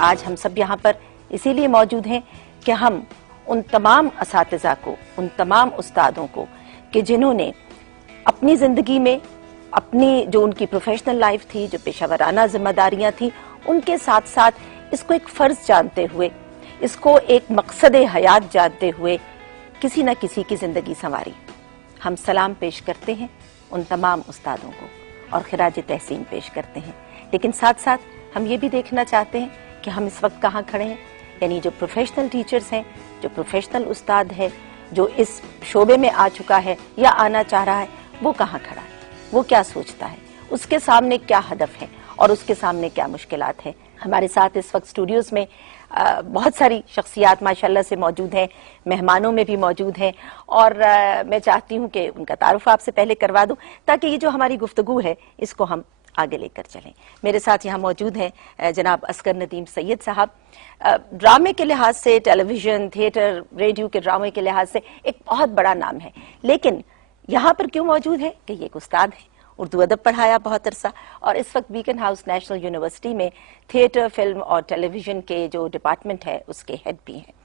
آج ہم سب یہاں پر اسی لیے موجود ہیں کہ ہم ان تمام اساتذہ کو، ان تمام استادوں کو کہ جنہوں نے اپنی زندگی میں اپنی جو ان کی پروفیشنل لائف تھی، جو پیشہ ورانہ ذمہ داریاں تھیں، ان کے ساتھ ساتھ اس کو ایک فرض جانتے ہوئے، اس کو ایک مقصد حیات جانتے ہوئے کسی نہ کسی کی زندگی سنواری. ہم سلام پیش کرتے ہیں ان تمام استادوں کو اور خراج تحسین پیش کرتے ہیں، لیکن ساتھ ساتھ ہم یہ بھی دیکھنا چاہتے ہیں کہ ہم اس وقت کہاں کھڑے ہیں. یعنی جو پروفیشنل ٹیچرز ہیں، جو پروفیشنل استاد ہے، جو اس شعبے میں آ چکا ہے یا آنا چاہ رہا ہے، وہ کہاں کھڑا ہے، وہ کیا سوچتا ہے، اس کے سامنے کیا ہدف ہے اور اس کے سامنے کیا مشکلات ہیں. ہمارے ساتھ اس وقت اسٹوڈیوز میں بہت ساری شخصیات ماشاءاللہ سے موجود ہیں، مہمانوں میں بھی موجود ہیں، اور میں چاہتی ہوں کہ ان کا تعارف آپ سے پہلے کروا دوں تاکہ یہ جو ہماری گفتگو ہے اس کو ہم آگے لے کر چلیں. میرے ساتھ یہاں موجود ہیں جناب اصغر ندیم سید صاحب. ڈرامے کے لحاظ سے، ٹیلی ویژن، تھیٹر، ریڈیو کے ڈرامے کے لحاظ سے ایک بہت بڑا نام ہے، لیکن یہاں پر کیوں موجود ہے کہ یہ ایک استاد ہے، اردو ادب پڑھایا بہت عرصہ، اور اس وقت بیکن ہاؤس نیشنل یونیورسٹی میں تھیٹر، فلم اور ٹیلی ویژن کے جو ڈپارٹمنٹ ہے اس کے ہیڈ بھی ہیں.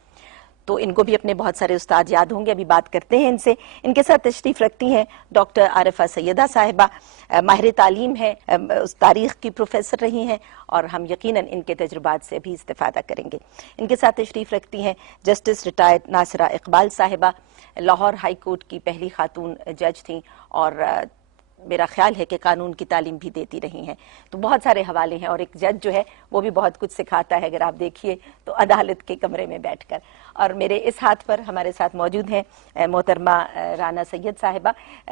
تو ان کو بھی اپنے بہت سارے استاد یاد ہوں گے. ابھی بات کرتے ہیں ان سے. ان کے ساتھ تشریف رکھتی ہیں ڈاکٹر عارفہ سیدہ صاحبہ، ماہر تعلیم ہیں، تاریخ کی پروفیسر رہی ہیں، اور ہم یقیناً ان کے تجربات سے بھی استفادہ کریں گے. ان کے ساتھ تشریف رکھتی ہیں جسٹس ریٹائرڈ ناصرہ اقبال صاحبہ، لاہور ہائی کورٹ کی پہلی خاتون جج تھیں، اور میرا خیال ہے کہ قانون کی تعلیم بھی دیتی رہی ہیں. تو بہت سارے حوالے ہیں، اور ایک جج جو ہے وہ بھی بہت کچھ سکھاتا ہے اگر آپ دیکھیے تو عدالت کے کمرے میں بیٹھ کر. اور میرے اس ہاتھ پر ہمارے ساتھ موجود ہیں محترمہ رانا سید صاحبہ.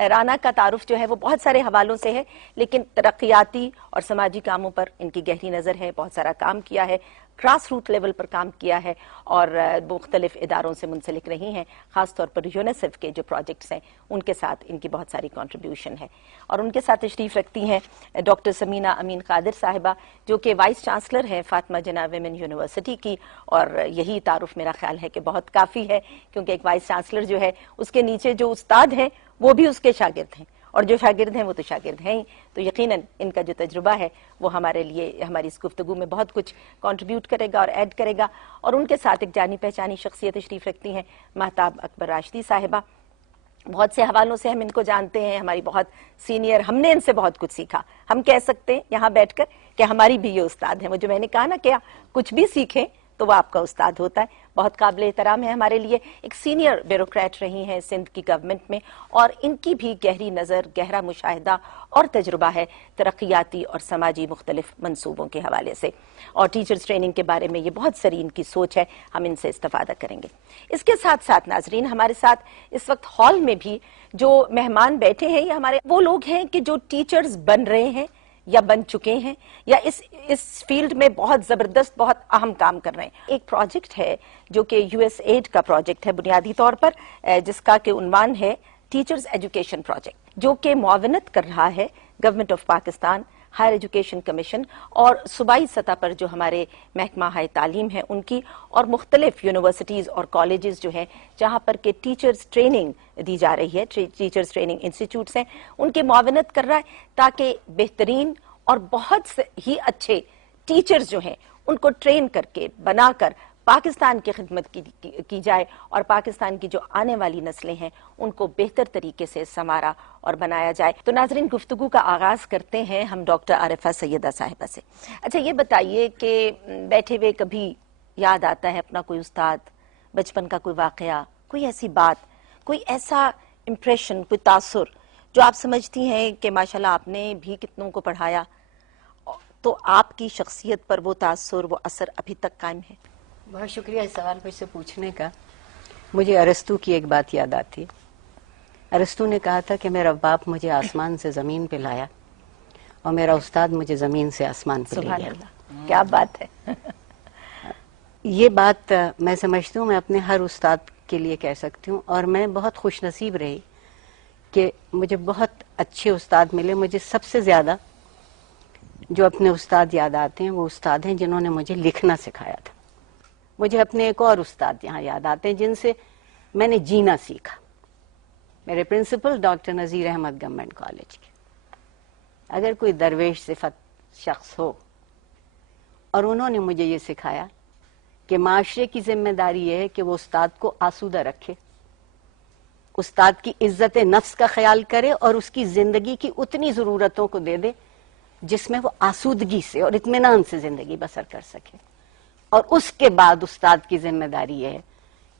رانا کا تعارف جو ہے وہ بہت سارے حوالوں سے ہے، لیکن ترقیاتی اور سماجی کاموں پر ان کی گہری نظر ہے. بہت سارا کام کیا ہے، گراس روٹ لیول پر کام کیا ہے، اور مختلف اداروں سے منسلک رہی ہیں. خاص طور پر یونیسیف کے جو پروجیکٹس ہیں ان کے ساتھ ان کی بہت ساری کنٹریبیوشن ہے. اور ان کے ساتھ تشریف رکھتی ہیں ڈاکٹر سمینہ امین قادر صاحبہ، جو کہ وائس چانسلر ہیں فاطمہ جناح ویمن یونیورسٹی کی. اور یہی تعارف میرا خیال ہے کہ بہت کافی ہے، کیونکہ ایک وائس چانسلر جو ہے اس کے نیچے جو استاد ہیں وہ بھی اس کے شاگرد ہیں، اور جو شاگرد ہیں وہ تو شاگرد ہیں ہی. تو یقیناً ان کا جو تجربہ ہے وہ ہمارے لیے، ہماری اس گفتگو میں بہت کچھ کنٹریبیوٹ کرے گا اور ایڈ کرے گا. اور ان کے ساتھ ایک جانی پہچانی شخصیت تشریف رکھتی ہیں مہتاب اکبر راشدی صاحبہ. بہت سے حوالوں سے ہم ان کو جانتے ہیں، ہماری بہت سینئر، ہم نے ان سے بہت کچھ سیکھا. ہم کہہ سکتے ہیں یہاں بیٹھ کر کہ ہماری بھی یہ استاد ہیں. وہ جو میں نے کہا نا کہ کچھ بھی سیکھیں تو وہ آپ کا استاد ہوتا ہے. بہت قابل احترام ہے ہمارے لیے. ایک سینئر بیوروکریٹ رہی ہیں سندھ کی گورنمنٹ میں، اور ان کی بھی گہری نظر، گہرا مشاہدہ اور تجربہ ہے ترقیاتی اور سماجی مختلف منصوبوں کے حوالے سے. اور ٹیچرز ٹریننگ کے بارے میں یہ بہت ساری ان کی سوچ ہے، ہم ان سے استفادہ کریں گے. اس کے ساتھ ساتھ ناظرین، ہمارے ساتھ اس وقت ہال میں بھی جو مہمان بیٹھے ہیں یہ ہمارے وہ لوگ ہیں کہ جو ٹیچرز بن رہے ہیں یا بن چکے ہیں، یا اس فیلڈ میں بہت زبردست، بہت اہم کام کر رہے ہیں. ایک پروجیکٹ ہے جو کہ یو ایس ایڈ کا پروجیکٹ ہے بنیادی طور پر، جس کا کہ عنوان ہے ٹیچرز ایجوکیشن پروجیکٹ، جو کہ معاونت کر رہا ہے government of Pakistan, higher education commission, اور صوبائی سطح پر جو ہمارے محکمہ ہائی تعلیم ہے ان کی، اور مختلف یونیورسٹیز اور کالجز جو ہیں جہاں پر کہ ٹیچرز ٹریننگ دی جا رہی ہے، ٹیچرز ٹریننگ انسٹیٹیوٹس ہیں، ان کی معاونت کر رہا ہے تاکہ بہترین اور بہت سے ہی اچھے ٹیچرز جو ہیں ان کو ٹرین کر کے، بنا کر پاکستان کی خدمت کی جائے، اور پاکستان کی جو آنے والی نسلیں ہیں ان کو بہتر طریقے سے سنوارا اور بنایا جائے. تو ناظرین، گفتگو کا آغاز کرتے ہیں ہم ڈاکٹر عارفہ سیدہ صاحبہ سے. اچھا یہ بتائیے کہ بیٹھے ہوئے کبھی یاد آتا ہے اپنا کوئی استاد، بچپن کا کوئی واقعہ، کوئی ایسی بات، کوئی ایسا امپریشن، کوئی تاثر جو آپ سمجھتی ہیں کہ ماشاءاللہ آپ نے بھی کتنوں کو پڑھایا تو آپ کی شخصیت پر وہ تاثر، وہ اثر ابھی تک قائم ہے؟ بہت شکریہ اس سوال مجھ سے پوچھنے کا. مجھے ارسطو کی ایک بات یاد آتی. ارسطو نے کہا تھا کہ میرا باپ مجھے آسمان سے زمین پہ لایا اور میرا استاد مجھے زمین سے آسمان پہ لے سبحان گیا. اللہ، کیا بات ہے. یہ بات میں سمجھتی ہوں میں اپنے ہر استاد کے لیے کہہ سکتی ہوں، اور میں بہت خوش نصیب رہی کہ مجھے بہت اچھے استاد ملے. مجھے سب سے زیادہ جو اپنے استاد یاد آتے ہیں وہ استاد ہیں جنہوں نے مجھے لکھنا سکھایا تھا. مجھے اپنے ایک اور استاد یہاں یاد آتے ہیں جن سے میں نے جینا سیکھا. میرے principal doctor Nazir Ahmad government college کے. اگر کوئی درویش صفت شخص ہو اور انہوں نے مجھے یہ سکھایا کہ معاشرے کی ذمہ داری یہ ہے کہ وہ استاد کو آسودہ رکھے، استاد کی عزت نفس کا خیال کرے اور اس کی زندگی کی اتنی ضرورتوں کو دے دے جس میں وہ آسودگی سے اور اطمینان سے زندگی بسر کر سکے. اور اس کے بعد استاد کی ذمہ داری یہ ہے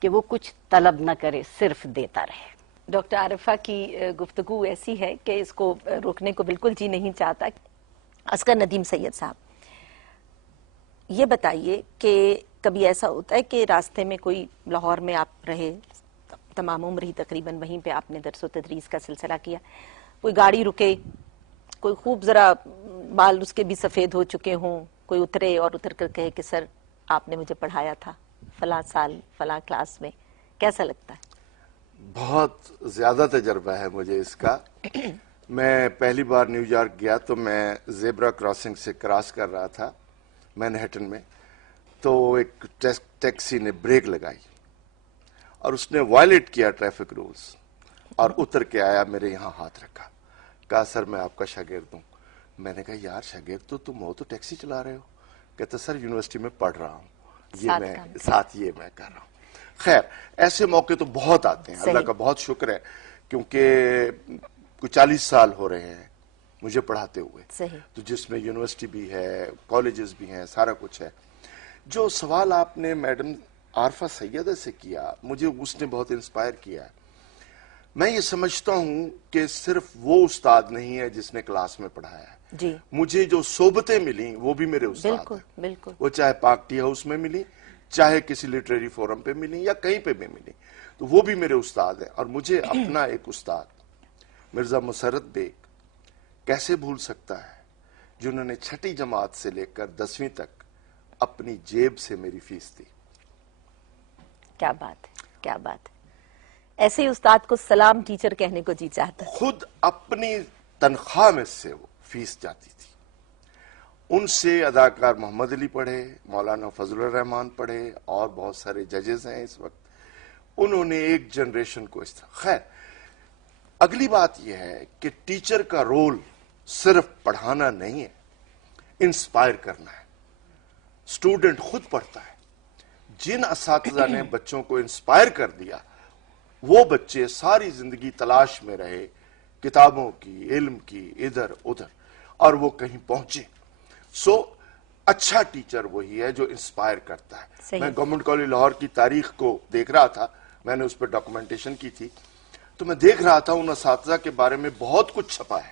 کہ وہ کچھ طلب نہ کرے، صرف دیتا رہے. ڈاکٹر عارفہ کی گفتگو ایسی ہے کہ اس کو روکنے کو بالکل جی نہیں چاہتا. اصغر ندیم سید صاحب، یہ بتائیے کہ کبھی ایسا ہوتا ہے کہ راستے میں کوئی، لاہور میں آپ رہے تمام عمر ہی تقریباً، وہیں پہ آپ نے درس و تدریس کا سلسلہ کیا، کوئی گاڑی رکے، کوئی خوب ذرا بال اس کے بھی سفید ہو چکے ہوں، کوئی اترے اور اتر کر کہے کہ سر آپ نے مجھے پڑھایا تھا فلاں سال فلاں کلاس میں، کیسا لگتا ہے؟ بہت زیادہ تجربہ ہے مجھے اس کا. میں پہلی بار نیو یارک گیا تو میں زیبرا کراسنگ سے کراس کر رہا تھا مینہٹن میں، تو ایک ٹیکسی نے بریک لگائی اور اس نے وائلیٹ کیا ٹریفک رولز اور اتر کے آیا، میرے یہاں ہاتھ رکھا، کہا سر میں آپ کا شاگرد ہوں. میں نے کہا یار شاگرد تو تم ہو، تو ٹیکسی چلا رہے ہو. کہتا سر یونیورسٹی میں پڑھ رہا ہوں، یہ میں ساتھ یہ میں کر رہا ہوں. خیر ایسے موقع تو بہت آتے ہیں، اللہ کا بہت شکر ہے، کیونکہ کچھ 40 سال ہو رہے ہیں مجھے پڑھاتے ہوئے، تو جس میں یونیورسٹی بھی ہے، کالجز بھی ہیں، سارا کچھ ہے. جو سوال آپ نے میڈم عارفہ سیدہ سے کیا، مجھے اس نے بہت انسپائر کیا. میں یہ سمجھتا ہوں کہ صرف وہ استاد نہیں ہے جس نے کلاس میں پڑھایا ہے، جی مجھے جو صحبتیں ملیں وہ بھی میرے استاد بالکل ہیں. بالکل. وہ چاہے پاک ٹی ہاؤس میں ملی، چاہے کسی لٹریری فورم پہ ملی، یا کہیں پہ بھی ملی، تو وہ بھی میرے استاد ہیں. اور مجھے اپنا ایک استاد مرزا مسرت بیگ کیسے بھول سکتا ہے، جنہوں نے 6ٹھی جماعت سے لے کر 10ویں تک اپنی جیب سے میری فیس دی. کیا بات ہے، کیا بات ہے. ایسے ہی استاد کو سلام ٹیچر کہنے کو جی چاہتا ہے. خود اپنی تنخواہ میں سے وہ فیس جاتی تھی. ان سے اداکار محمد علی پڑھے، مولانا فضل الرحمان پڑھے، اور بہت سارے ججز ہیں اس وقت. انہوں نے ایک جنریشن کو اس طرح. خیر اگلی بات یہ ہے کہ ٹیچر کا رول صرف پڑھانا نہیں ہے، انسپائر کرنا ہے. اسٹوڈنٹ خود پڑھتا ہے. جن اساتذہ نے بچوں کو انسپائر کر دیا، وہ بچے ساری زندگی تلاش میں رہے کتابوں کی، علم کی، ادھر ادھر، اور وہ کہیں پہنچے. سو اچھا ٹیچر وہی ہے جو انسپائر کرتا ہے. میں گورنمنٹ کالج لاہور کی تاریخ کو دیکھ رہا تھا، میں نے اس پہ ڈاکومنٹیشن کی تھی، تو میں دیکھ رہا تھا ان اساتذہ کے بارے میں بہت کچھ چھپا ہے،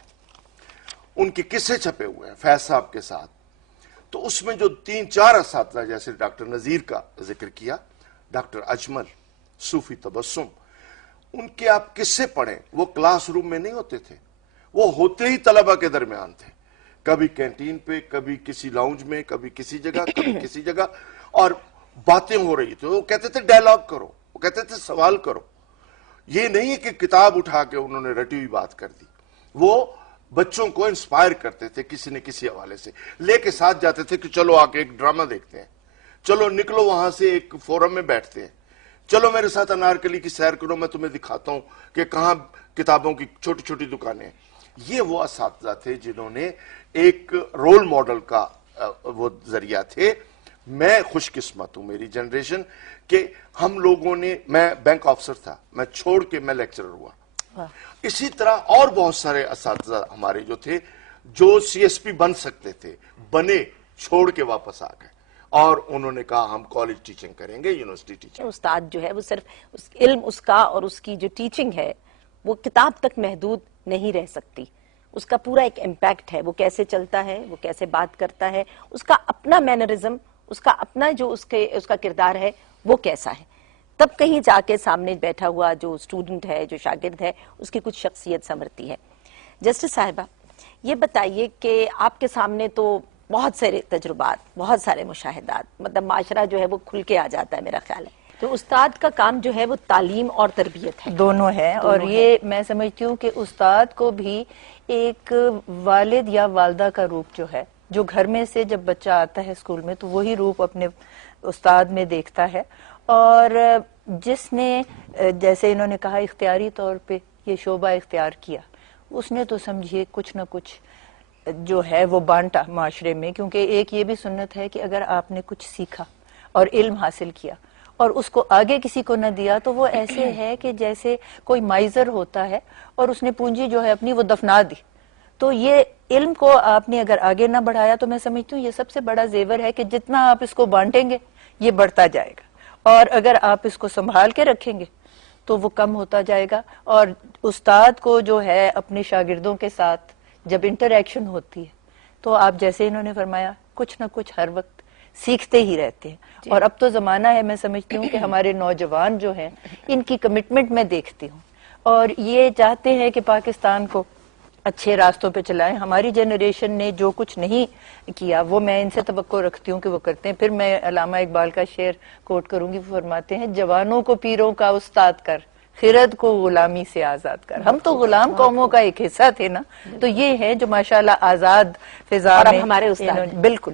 ان کے قصے چھپے ہوئے ہیں فیض صاحب کے ساتھ. تو اس میں جو 3-4 اساتذہ، جیسے ڈاکٹر نذیر کا ذکر کیا، ڈاکٹر اجمل، صوفی تبسم، ان کے آپ قصے پڑھیں. وہ کلاس روم میں نہیں ہوتے تھے، وہ ہوتے ہی طلبہ کے درمیان تھے، کبھی کینٹین پہ، کبھی کسی لاؤنج میں، کبھی کسی جگہ، کبھی کسی جگہ، اور باتیں ہو رہی تھی. وہ کہتے تھے ڈائلاگ کرو، وہ کہتے تھے سوال کرو. یہ نہیں ہے کہ کتاب اٹھا کے انہوں نے رٹی ہوئی بات کر دی. وہ بچوں کو انسپائر کرتے تھے، کسی نہ کسی حوالے سے لے کے ساتھ جاتے تھے کہ چلو آ کے ایک ڈرامہ دیکھتے ہیں، چلو نکلو وہاں سے ایک فورم میں بیٹھتے ہیں، چلو میرے ساتھ انارکلی کی سیر کرو، میں تمہیں دکھاتا ہوں کہ کہاں کتابوں کی چھوٹی چھوٹی دکانیں ہیں. یہ وہ اساتذہ تھے جنہوں نے ایک رول ماڈل کا وہ ذریعہ تھے. میں خوش قسمت ہوں، میری جنریشن، کہ ہم لوگوں نے، میں بینک آفیسر تھا، میں چھوڑ کے میں لیکچرر ہوا. اسی طرح اور بہت سارے اساتذہ ہمارے جو تھے، جو سی ایس پی بن سکتے تھے، بنے، چھوڑ کے واپس آ گئے، اور انہوں نے کہا ہم کالج ٹیچنگ کریں گے، یونیورسٹی ٹیچنگ. استاد جو ہے وہ صرف علم اس کا اور اس کی جو ٹیچنگ ہے وہ کتاب تک محدود نہیں رہ سکتی. اس کا پورا ایک امپیکٹ ہے، وہ کیسے چلتا ہے، وہ کیسے بات کرتا ہے، اس کا اپنا مینرزم، اس کا اپنا جو اس کا کردار ہے وہ کیسا ہے، تب کہیں جا کے سامنے بیٹھا ہوا جو اسٹوڈنٹ ہے، جو شاگرد ہے، اس کی کچھ شخصیت سنورتی ہے. جسٹس صاحبہ یہ بتائیے کہ آپ کے سامنے تو بہت سارے تجربات، بہت سارے مشاہدات، مطلب معاشرہ جو ہے وہ کھل کے آ جاتا ہے میرا خیال ہے. تو استاد کا کام جو ہے وہ تعلیم اور تربیت ہے، دونوں ہے. اور یہ میں سمجھتی ہوں کہ استاد کو بھی ایک والد یا والدہ کا روپ جو ہے، جو گھر میں سے جب بچہ آتا ہے اسکول میں تو وہی روپ اپنے استاد میں دیکھتا ہے. اور جس نے، جیسے انہوں نے کہا، اختیاری طور پہ یہ شعبہ اختیار کیا، اس نے تو سمجھیے کچھ نہ کچھ جو ہے وہ بانٹا معاشرے میں، کیونکہ ایک یہ بھی سنت ہے کہ اگر آپ نے کچھ سیکھا اور علم حاصل کیا اور اس کو آگے کسی کو نہ دیا تو وہ ایسے ہے کہ جیسے کوئی مائزر ہوتا ہے اور اس نے پونجی جو ہے اپنی وہ دفنا دی. تو یہ علم کو آپ نے اگر آگے نہ بڑھایا تو میں سمجھتی ہوں یہ سب سے بڑا زیور ہے کہ جتنا آپ اس کو بانٹیں گے یہ بڑھتا جائے گا، اور اگر آپ اس کو سنبھال کے رکھیں گے تو وہ کم ہوتا جائے گا. اور استاد کو جو ہے اپنے شاگردوں کے ساتھ جب انٹریکشن ہوتی ہے تو آپ جیسے انہوں نے فرمایا کچھ نہ کچھ ہر وقت سیکھتے ہی رہتے ہیں. اور اب تو زمانہ ہے، میں سمجھتی ہوں کہ ہمارے نوجوان جو ہیں ان کی کمٹمنٹ میں دیکھتی ہوں اور یہ چاہتے ہیں کہ پاکستان کو اچھے راستوں پہ چلائیں. ہماری جنریشن نے جو کچھ نہیں کیا وہ میں ان سے توقع رکھتی ہوں کہ وہ کرتے ہیں. پھر میں علامہ اقبال کا شعر کوٹ کروں گی، وہ فرماتے ہیں جوانوں کو پیروں کا استاد کر، خرد کو غلامی سے آزاد کر. ہم تو غلام قوموں کا ایک حصہ تھے نا، تو یہ ہے جو ماشاءاللہ آزاد فضا اور اب میں ہمارے استاد ہیں. بالکل